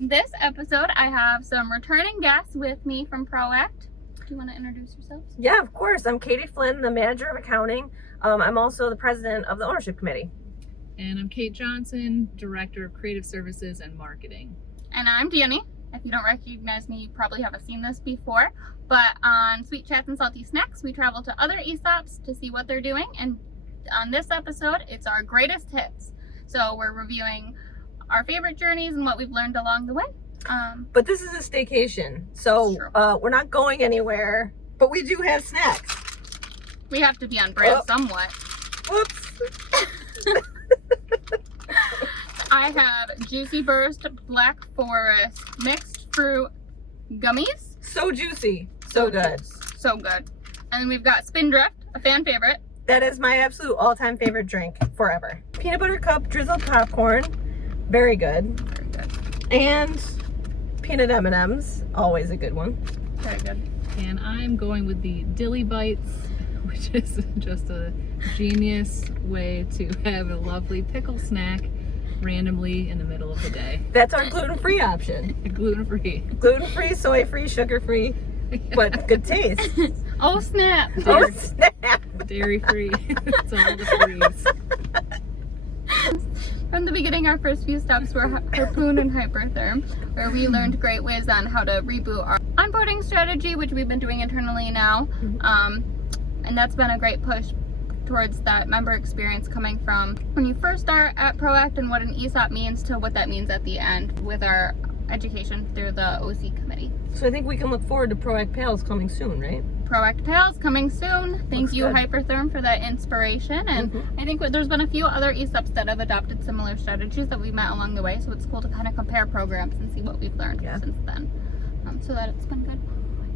This episode, I have some returning guests with me from ProAct. Do you want to introduce yourselves? Yeah, of course. I'm Katie Flynn, the manager of accounting. I'm also the president of the ownership committee. And I'm Kate Johnson, director of creative services and marketing. And I'm Danny. If you don't recognize me, you probably haven't seen this before. But on Sweet Chats and Salty Snacks, we travel to other ESOPs to see what they're doing. And on this episode, it's our greatest hits. So we're reviewing our favorite journeys and what we've learned along the way. But this is a staycation, so we're not going anywhere, but we do have snacks. We have to be on brand somewhat. Whoops. I have Juicy Burst Black Forest mixed fruit gummies. So juicy. So good. So good. And then we've got Spindrift, a fan favorite. That is my absolute all-time favorite drink forever. Peanut butter cup drizzled popcorn. Very good. Very good. And peanut M&Ms. Always a good one. Very good. And I'm going with the Dilly Bites, which is just a genius way to have a lovely pickle snack randomly in the middle of the day. That's our gluten-free option. Gluten-free. Gluten-free, soy-free, sugar-free, but good taste. Oh snap! Oh snap! Dairy-free. It's all the frees. From the beginning, our first few stops were Harpoon and Hypertherm, where we learned great ways on how to reboot our onboarding strategy, which we've been doing internally now. And that's been a great push towards that member experience coming from when you first start at ProAct and what an ESOP means to what that means at the end with our education through the OC committee. So I think we can look forward to ProAct Pals coming soon, right? ProAct Pals coming soon. Thank you, good. Hypertherm, for that inspiration. And I think there's been a few other ESOPs that have adopted similar strategies that we met along the way. So it's cool to kind of compare programs and see what we've learned since then. So that it's been good.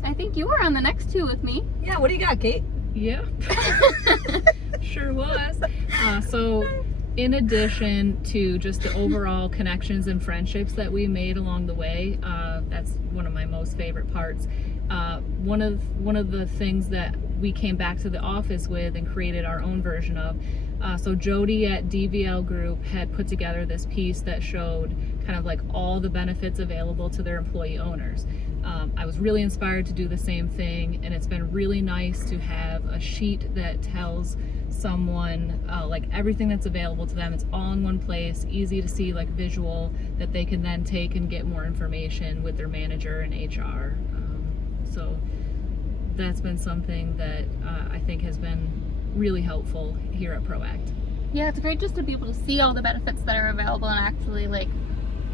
I think you were on the next two with me. Yeah, what do you got, Kate? Yeah. Sure was. So in addition to just the overall connections and friendships that we made along the way, that's one of my most favorite parts. One of the things that we came back to the office with and created our own version of. So Jody at DVL Group had put together this piece that showed kind of like all the benefits available to their employee owners. I was really inspired to do the same thing, and it's been really nice to have a sheet that tells someone like everything that's available to them. It's all in one place, easy to see, like visual, that they can then take and get more information with their manager and HR. So that's been something that I think has been really helpful here at ProAct. Yeah, it's great just to be able to see all the benefits that are available and actually like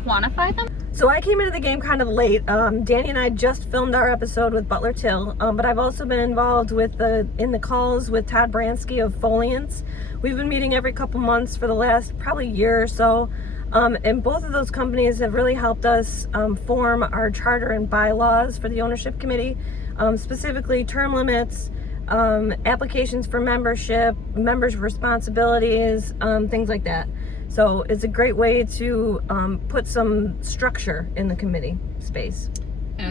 quantify them. So I came into the game kind of late. Danny and I just filmed our episode with Butler Till, but I've also been involved with in the calls with Todd Bransky of Foliants. We've been meeting every couple months for the last probably year or so. And both of those companies have really helped us form our charter and bylaws for the ownership committee, specifically term limits, applications for membership, members' responsibilities, things like that. So it's a great way to put some structure in the committee space.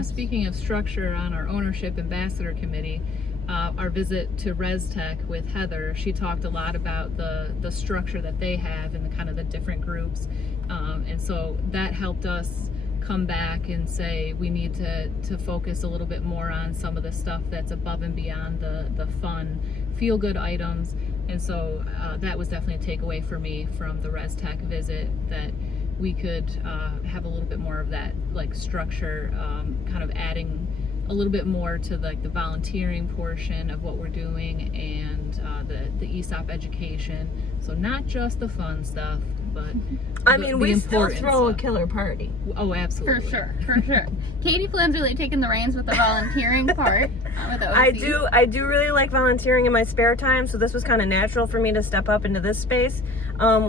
Speaking of structure, on our ownership ambassador committee, our visit to ResTech with Heather, she talked a lot about the structure that they have and the kind of the different groups, and so that helped us come back and say we need to focus a little bit more on some of the stuff that's above and beyond the fun feel-good items. And so that was definitely a takeaway for me from the ResTech visit, that we could have a little bit more of that like structure, kind of adding a little bit more to like the volunteering portion of what we're doing, and the ESOP education. So not just the fun stuff, but I mean, we still throw a killer party. Oh, absolutely. For sure. Katie Flynn's really taking the reins with the volunteering part. With the OC. I do really like volunteering in my spare time, so this was kind of natural for me to step up into this space.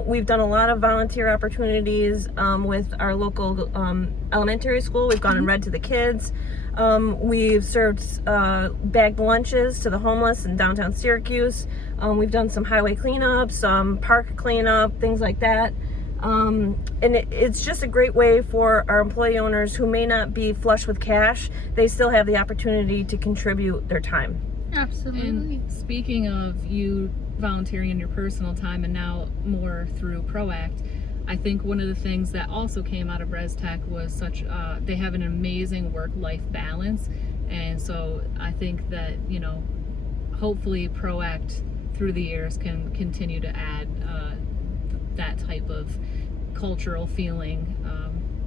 We've done a lot of volunteer opportunities with our local elementary school. We've gone and read to the kids. We've served bagged lunches to the homeless in downtown Syracuse. We've done some highway cleanup, some park cleanup, things like that. And it's just a great way for our employee owners who may not be flush with cash. They still have the opportunity to contribute their time. Absolutely. And speaking of you volunteering in your personal time and now more through ProAct, I think one of the things that also came out of Res Tech was they have an amazing work-life balance. And so I think that, you know, hopefully ProAct through the years can continue to add that type of cultural feeling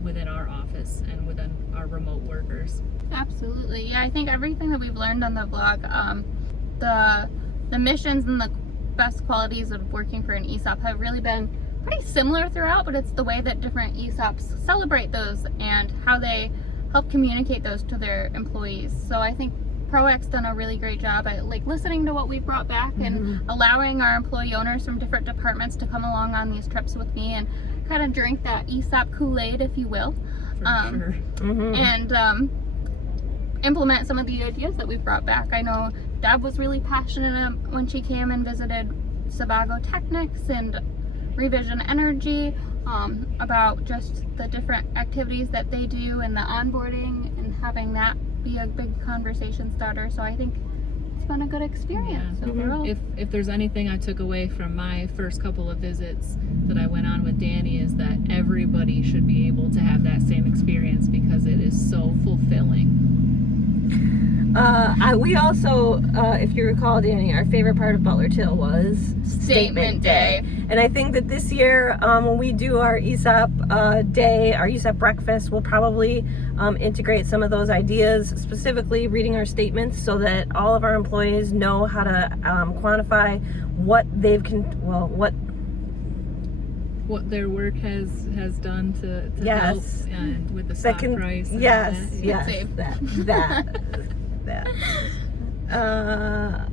within our office and within our remote workers. Absolutely. Yeah, I think everything that we've learned on the vlog, the missions and the best qualities of working for an ESOP have really been pretty similar throughout, but it's the way that different ESOPs celebrate those and how they help communicate those to their employees. So I think ProAct's done a really great job at like listening to what we brought back and allowing our employee owners from different departments to come along on these trips with me and kind of drink that ESOP Kool-Aid, if you will. For sure. And implement some of the ideas that we've brought back. I know Deb was really passionate when she came and visited Sebago Technics and Revision Energy about just the different activities that they do and the onboarding and having that be a big conversation starter. So I think it's been a good experience overall. If there's anything I took away from my first couple of visits that I went on with Danny is that everybody should be able to have that same experience because it is so fulfilling. We also, if you recall, Danny, our favorite part of Butler Till was Statement Day. And I think that this year, when we do our ESOP day, our ESOP breakfast, we'll probably integrate some of those ideas, specifically reading our statements, so that all of our employees know how to quantify what what their work has done to help and with the stock price. And that.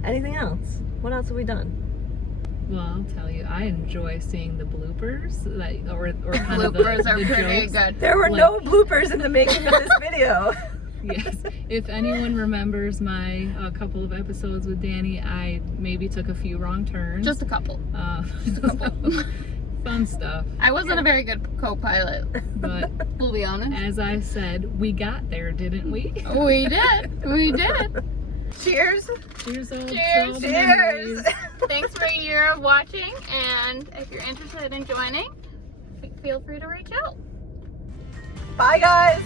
Anything else? What else have we done? Well, I'll tell you, I enjoy seeing the bloopers or kind bloopers of the are pretty jokes. good. There were no bloopers in the making of this video. Yes. If anyone remembers my couple of episodes with Danny, I maybe took a few wrong turns. Just a couple. Fun stuff. I wasn't a very good co-pilot, but we'll be honest. As I said, we got there, didn't we? We did. We did. Cheers. Cheers, old Cheers. Cheers. Thanks for a year of watching, and if you're interested in joining, feel free to reach out. Bye, guys.